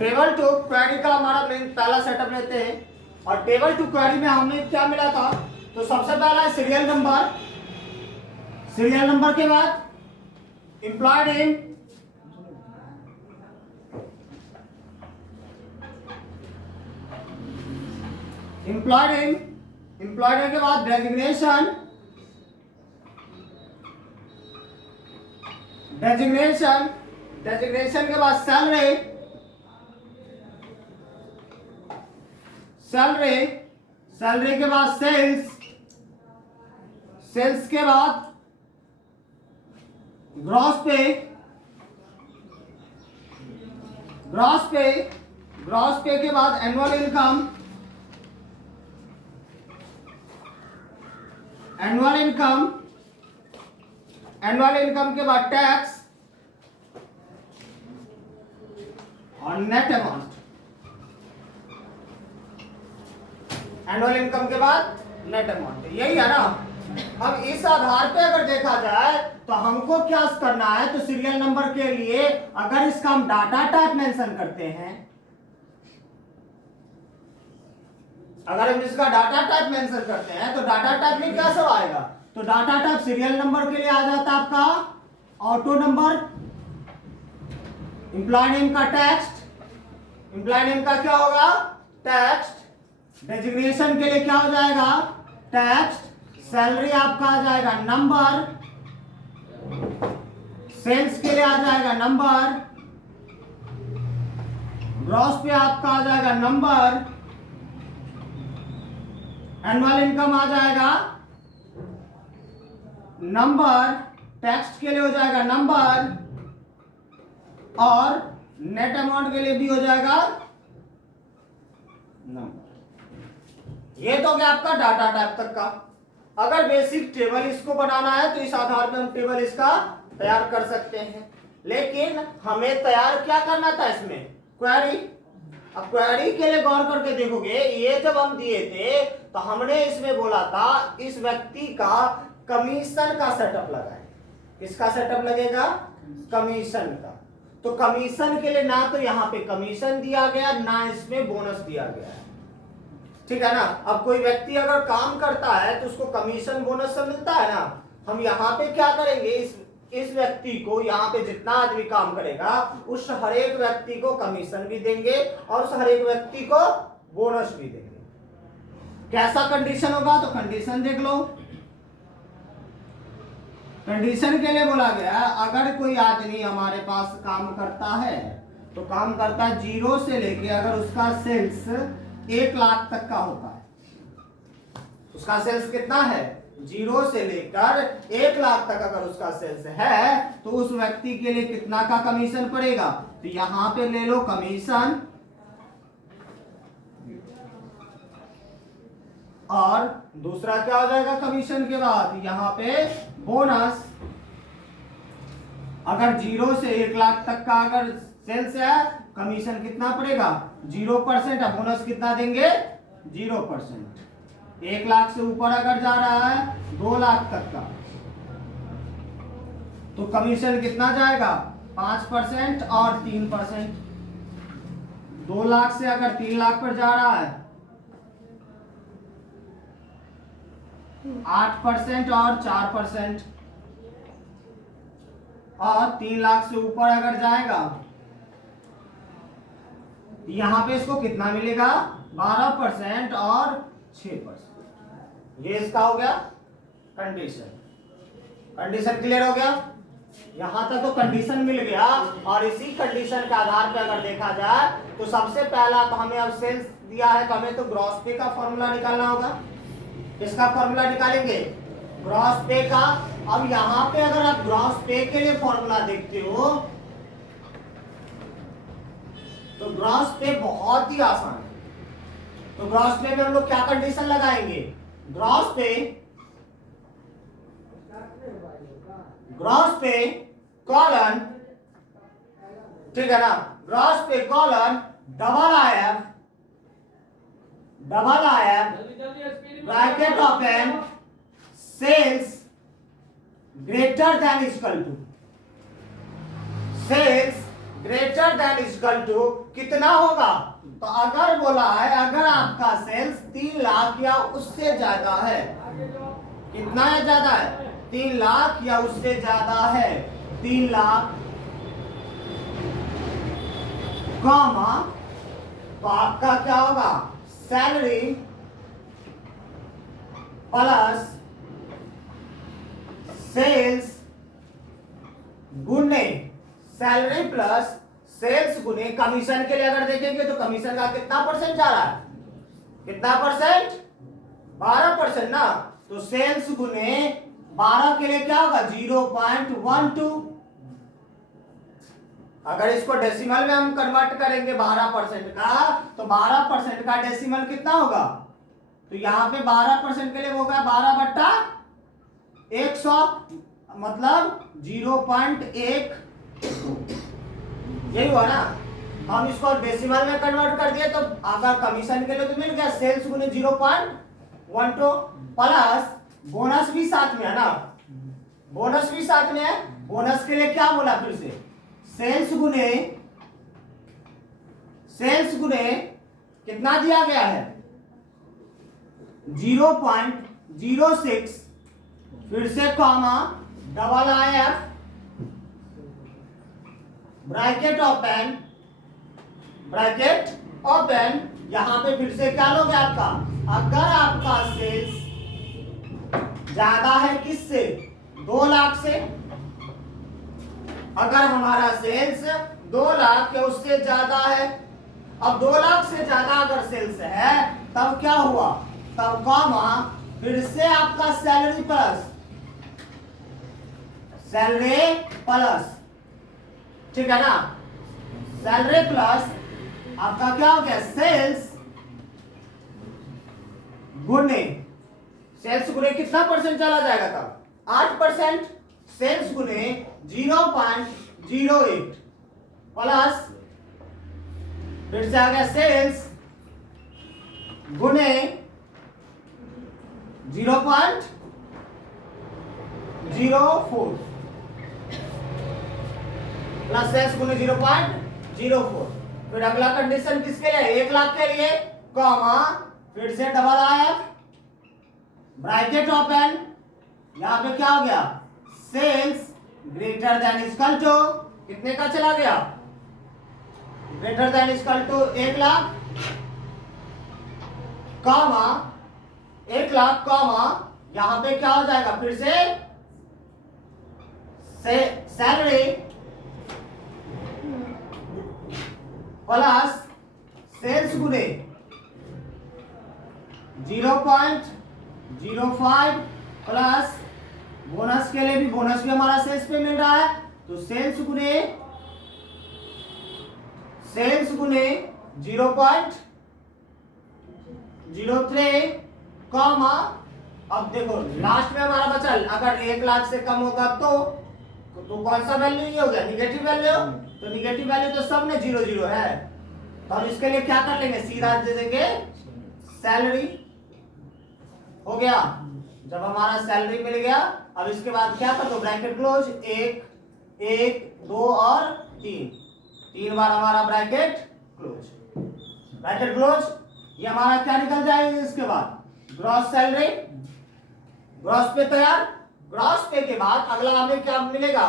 Table to query का हमारा main पहला सेटअप लेते हैं। और टेबल टू क्वेरी में हमें क्या मिला था, तो सबसे पहला है सीरियल नंबर। सीरियल नंबर के बाद employee name, employee name, employee name के बाद डेजिग्नेशन, डेजिग्नेशन, डेजिग्नेशन के बाद सैलरी, सैलरी, सैलरी के बाद सेल्स, सेल्स के बाद gross pay, gross pay, gross पे के बाद annual income, annual income, annual income के बाद टैक्स और नेट अमाउंट। एनुअल इनकम के बाद नेट अमाउंट, यही है ना। अब इस आधार पे अगर देखा जाए तो हमको क्या करना है, तो सीरियल नंबर के लिए अगर इसका हम डाटा टाइप मेंशन करते हैं, अगर हम इसका डाटा टाइप मेंशन करते हैं तो डाटा टाइप में क्या सब आएगा, तो डाटा टाइप सीरियल नंबर के लिए आ जाता है आपका ऑटो नंबर, एम्प्लॉय नेम का टेक्स्ट, एम्प्लॉय नेम का क्या होगा टेक्स्ट, डेजिग्नेशन के लिए क्या हो जाएगा टेक्स्ट, सैलरी आपका आ जाएगा नंबर, सेल्स के लिए आ जाएगा नंबर, ग्रॉस पे आपका आ जाएगा नंबर, एनुअल इनकम आ जाएगा नंबर, टेक्स्ट के लिए हो जाएगा नंबर और नेट अमाउंट के लिए भी हो जाएगा नंबर। ये तो क्या आपका डाटा टाइप तक का। अगर बेसिक टेबल इसको बनाना है तो इस आधार पे हम टेबल इसका तैयार कर सकते हैं, लेकिन हमें तैयार क्या करना था इसमें क्वेरी। अब क्वेरी के लिए गौर करके देखोगे, ये जब हम दिए थे तो हमने इसमें बोला था इस व्यक्ति का कमीशन का सेटअप लगाए। किसका सेटअप लगेगा कमीशन का। तो कमीशन के लिए ना तो यहाँ पे कमीशन दिया गया ना इसमें बोनस दिया गया है, ठीक है ना। अब कोई व्यक्ति अगर काम करता है तो उसको कमीशन बोनस सब मिलता है ना। हम यहाँ पे क्या करेंगे, इस व्यक्ति को यहाँ पे जितना आदमी काम करेगा उस हर एक व्यक्ति को कमीशन भी देंगे और उस हर एक व्यक्ति को बोनस भी देंगे। कैसा कंडीशन होगा, तो कंडीशन देख लो। कंडीशन के लिए बोला गया अगर कोई आदमी हमारे पास काम करता है तो काम करता है 0 से लेके, अगर उसका सेल्स 1 लाख तक का होता है, उसका सेल्स कितना है 0 से लेकर 1 लाख तक अगर उसका सेल्स है तो उस व्यक्ति के लिए कितना का कमीशन पड़ेगा, तो यहां पे ले लो कमीशन और दूसरा क्या हो जाएगा कमीशन के बाद यहां पे बोनस। अगर 0 से 1 लाख तक का अगर सेल्स है कमीशन कितना पड़ेगा 0%, अब बोनस कितना देंगे 0%। 1 लाख से ऊपर अगर जा रहा है 2 लाख तक का तो कमीशन कितना जाएगा 5% और 3%। 2 लाख से अगर 3 लाख पर जा रहा है 8% और 4%, और 3 लाख से ऊपर अगर जाएगा यहां पे इसको कितना मिलेगा 12% और 6%। ये इसका हो गया कंडीशन। कंडीशन क्लियर हो गया, यहां तक तो कंडीशन मिल गया। और इसी कंडीशन के आधार पर अगर देखा जाए तो सबसे पहला तो हमें अब सेल्स दिया है तो हमें तो ग्रॉस पे का फॉर्मूला निकालना होगा। किसका फॉर्मूला निकालेंगे ग्रॉस पे का। अब यहां पे अगर आप ग्रॉस पे के लिए फॉर्मूला देखते हो तो ग्रॉस पे बहुत ही आसान है। तो ग्रॉस पे में हम लोग क्या कंडीशन लगाएंगे, gross pay, gross pay colon, ठीक है ना, gross pay colon double IF bracket open cells greater than equal to, cells greater than equal to कितना होगा? तो अगर बोला है अगर आपका सेल्स 3 लाख या उससे ज्यादा है, कितना है ज्यादा है? 3 लाख या उससे ज्यादा है, 3 लाख कॉमा, तो आपका क्या होगा? सैलरी प्लस सेल्स गुने सैलरी प्लस सेल्स गुने कमीशन के लिए अगर देखेंगे तो कमीशन का कितना परसेंट जा रहा है? कितना परसेंट? 12% ना। तो सेल्स गुने 12 के लिए क्या होगा? 0.12। अगर इसको डेसिमल में हम कन्वर्ट करेंगे 12% का, तो 12% का डेसिमल कितना होगा? तो यहाँ पे 12% के लिए होगा 12/100, मतलब 0.1, यही हुआ ना। हम इसको डेसिमल में कन्वर्ट कर दिए तो अगर कमीशन के लिए तो मिल गया सेल्स गुने 0.12 प्लस बोनस भी साथ में है ना, बोनस भी साथ में है। बोनस के लिए क्या बोला फिर से? सेल्स गुने कितना दिया गया है? 0.06, फिर से comma, double IF, bracket open, यहां पे फिर से क्या लोगे आपका? अगर आपका सेल्स ज्यादा है किससे? 2 लाख से। अगर हमारा सेल्स 2 लाख या उससे ज्यादा है, अब 2 लाख से ज्यादा अगर सेल्स है तब क्या हुआ? तब कॉमा, फिर से आपका सैलरी प्लस, ठीक है ना, सैलरी प्लस आपका क्या हो गया? सेल्स गुने कितना परसेंट चला जाएगा तब? 8%। सेल्स गुने 0.08 प्लस, फिर से आ गया सेल्स गुने 0.04 प्लस सेल्स गुने 0.04। फिर अगला कंडीशन किसके लिए? 1 लाख के लिए, कॉमा, फिर से डबल IF, ब्रैकेट ओपन, यहां पे क्या हो गया? Cells greater than equal to कितने का चला गया? Greater than equal to 1 lakh, comma, 1 lakh comma, यहां पे क्या हो जाएगा? फिर से सैलरी प्लस सेल्स गुने 0.05 प्लस बोनस के लिए भी, बोनस भी हमारा सेल्स पे मिल रहा है, तो सेल्स गुने 0.03 कॉमा, अब देखो लास्ट में हमारा बचा, अगर 1 लाख से कम होगा तो कौन सा वैल्यू ये हो गया? Negative value. तो निगेटिव वैल्यू तो सब में 0 है, तो हम इसके लिए क्या कर लेंगे? सीधा दे देंगे सैलरी, हो गया। जब हमारा सैलरी मिल गया, अब इसके बाद क्या कर दो? ब्रैकेट क्लोज, 1 2 और 3 बार हमारा ब्रैकेट क्लोज। ये हमारा क्या निकल जाएगा? इसके बाद ग्रॉस सैलरी, ग्रॉस पे तैयार। ग्रॉस पे के बाद अगला हमें क्या मिलेगा?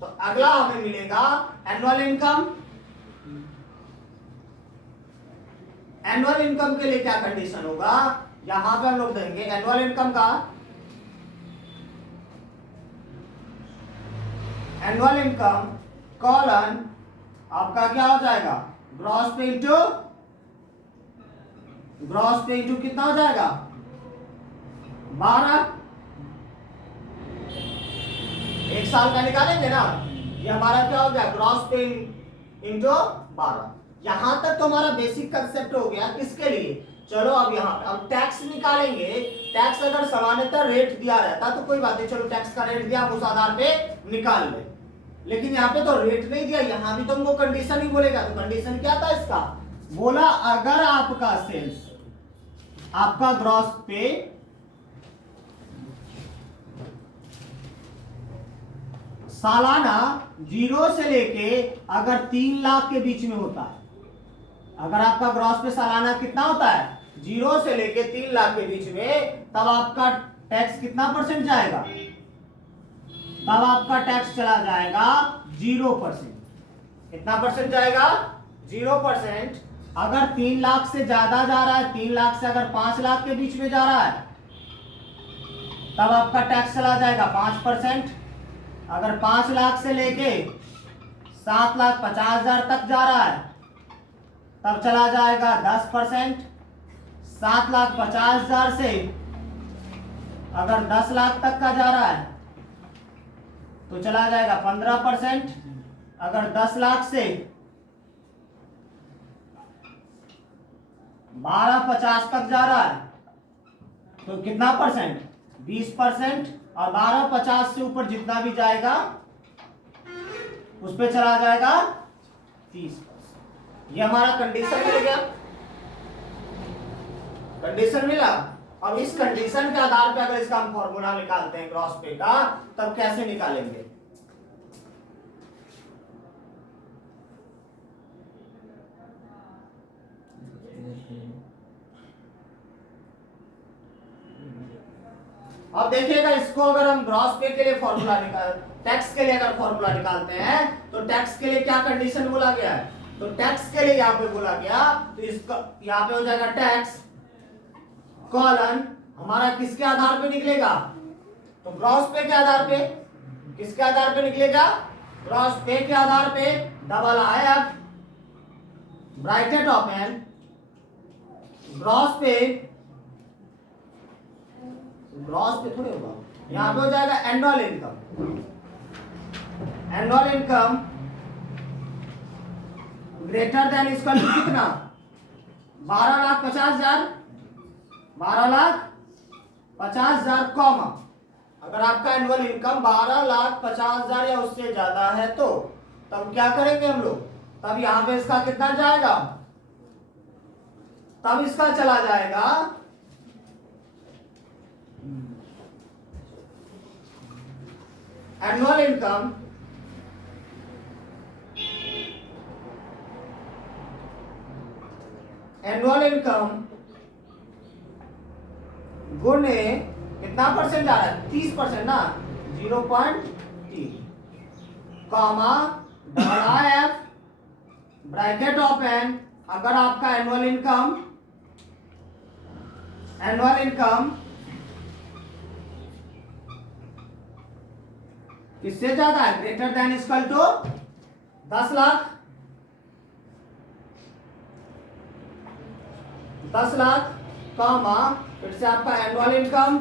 तो अगला हमें मिलेगा एनुअल इनकम। एनुअल इनकम के लिए क्या कंडीशन होगा? यहां पे हम लोग देंगे एनुअल इनकम का, एनुअल इनकम कॉलन आपका क्या हो जाएगा? ग्रॉस पे इंटू कितना हो जाएगा? 12। 1 साल का निकालेंगे ना, ये हमारा क्या हो गया? ग्रॉस पे इंटू 12। यहां तक तो हमारा बेसिक कंसेप्ट हो गया। किसके लिए? चलो अब यहाँ अब टैक्स निकालेंगे। टैक्स अगर सामान्यतः रेट दिया रहता तो कोई बात नहीं, चलो टैक्स का रेट दिया, हम उस आधार पे निकाल ले। लेकिन यहाँ पे तो रेट नहीं दिया, यहाँ भी तो हमको कंडीशन ही बोलेगा। तो कंडीशन क्या था इसका? बोला अगर आपका सेल्स, आपका ग्रॉस पे सालाना 0 से लेके अगर 3 लाख के बीच में होता है, अगर आपका ग्रॉस पे सालाना कितना होता है 0 से लेके 3 लाख के बीच में, तब आपका टैक्स कितना परसेंट जाएगा, तब आपका टैक्स चला जाएगा 0%। कितना परसेंट जाएगा 0%। अगर 3 लाख से ज्यादा जा रहा है, 3 लाख से अगर 5 लाख के बीच में जा रहा है, तब आपका टैक्स चला जाएगा 5%। अगर 5 लाख से लेके 7,50,000 तक जा रहा है, तब चला जाएगा 10%। 7,50,000 से अगर 10 लाख तक का जा रहा है, तो चला जाएगा 15%। अगर 10 लाख से 12,50 तक जा रहा है, तो कितना परसेंट 20%। और 12,50 से ऊपर जितना भी जाएगा उस पे चला जाएगा 30%। ये हमारा कंडीशन मिल गया, कंडीशन मिला। अब इस कंडीशन के आधार पे अगर इसका हम फॉर्मूला निकालते हैं ग्रॉस पे का, तब कैसे निकालेंगे। अब देखिएगा, इसको अगर हम ग्रॉस पे के लिए फॉर्मूला निकाल, टैक्स के लिए अगर फॉर्मूला निकालते हैं, तो टैक्स के लिए क्या कंडीशन बोला गया है, तो टैक्स के लिए यहाँ पे बोला गया, तो इसका यहाँ पे हो जाएगा टैक्स कॉलन हमारा किसके आधार पे निकलेगा, तो ग्रॉस पे के आधार पे। किसके आधार पे निकलेगा, ग्रॉस पे के आधार पे। Double IF bracket open, gross pay, gross pay थोड़े होगा, यहाँ पे हो जाएगा annual income. Annual income greater than equal to कितना, 12,50,000, 12,50,000 कॉमा। अगर आपका एनुअल इनकम 12,50,000 या उससे ज्यादा है, तो तब क्या करेंगे हम लोग, तब यहां पे इसका कितना जाएगा, तब इसका चला जाएगा एनुअल इनकम गुने कितना परसेंट जा रहा है, 30% ना, 0.3 comma double IF bracket open. अगर आपका एनुअल इनकम किससे ज्यादा है, greater than equal to 10 lakh, 10 lakh comma, फिर से आपका एनुअल इनकम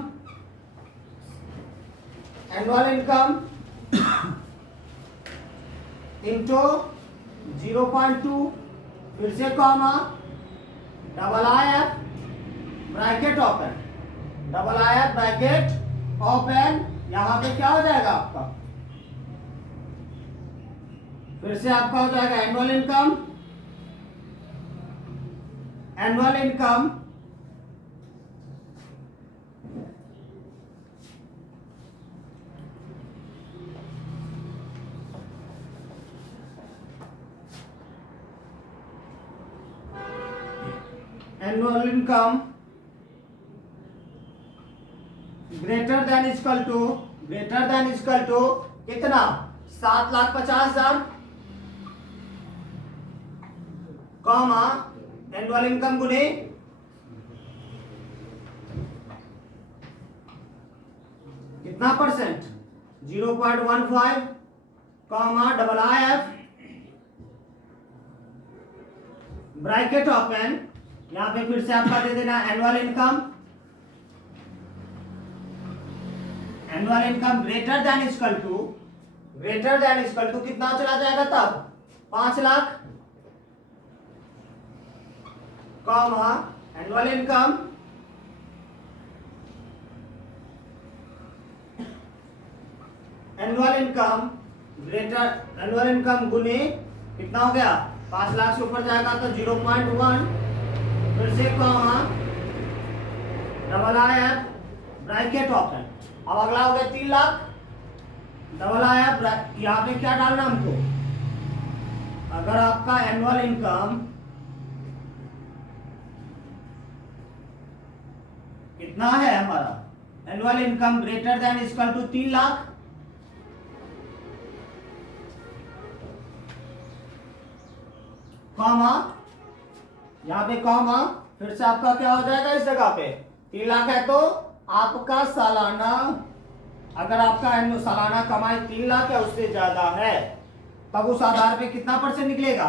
इंटू 0.2, फिर से comma double IF bracket open, double IF bracket open. यहां पे क्या हो जाएगा आपका, फिर से आपका हो जाएगा annual income greater than equal to कितना, 7,50,000 कॉमा एनुअल इनकम गुने कितना percent, 0.15 comma double IF bracket open. यहां पे फिर से आपका दे देना annual income greater than equal to कितना चला जाएगा, तब 5 लाख कॉमा एनुअल इनकम गुने कितना हो गया, 5 लाख से ऊपर जाएगा तो 0.1, फिर से comma double IF bracket open. अब अगला हो गया 3 लाख, डबल आया, यहाँ पे क्या डालना हमको, अगर आपका एनुअल इनकम कितना है हमारा, annual income greater than equal to 3 lakh, comma, यहाँ पे कॉमा, फिर से आपका क्या हो जाएगा इस जगह पे 3 लाख है तो आपका सालाना, अगर आपका सालाना कमाई 3 लाख या उससे ज्यादा है तब उस आधार पे कितना परसेंट निकलेगा,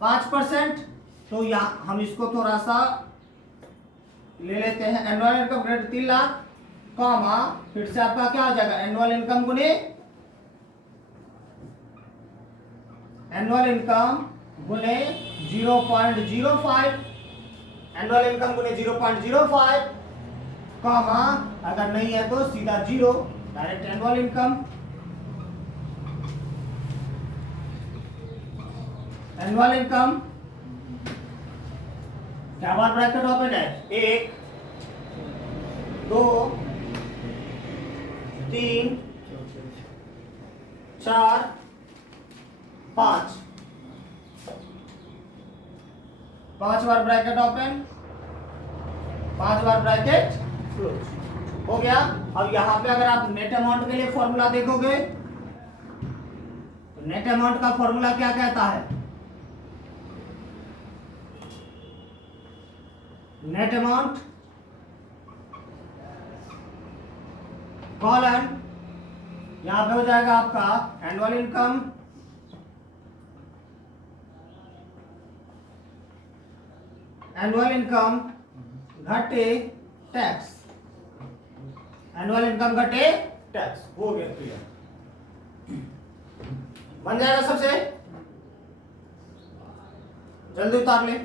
5%। तो यहाँ हम इसको थोड़ा सा ले लेते हैं, annual income greater 3 lakh comma, फिर से आपका क्या हो जाएगा, एनुअल इनकम गुने एनुअल इनकम गुने 0.05, एनुअल इनकम गुने 0.05 कॉमा, अगर नहीं है तो सीधा 0, direct annual income, annual income क्या बार ब्रैकेट ओपन है, 1 2 3 4 5 बार ब्रैकेट ओपन, 5 बार ब्रैकेट क्लोज, हो गया। अब यहां पे अगर आप नेट अमाउंट के लिए फॉर्मूला देखोगे तो नेट अमाउंट का फॉर्मूला क्या कहता है, नेट अमाउंट कॉलन, यहां पे हो जाएगा आपका एनुअल इनकम घटे टैक्स, एनुअल इनकम घटे टैक्स, हो गया क्लियर, बन जाएगा सबसे, जल्दी उतार ले।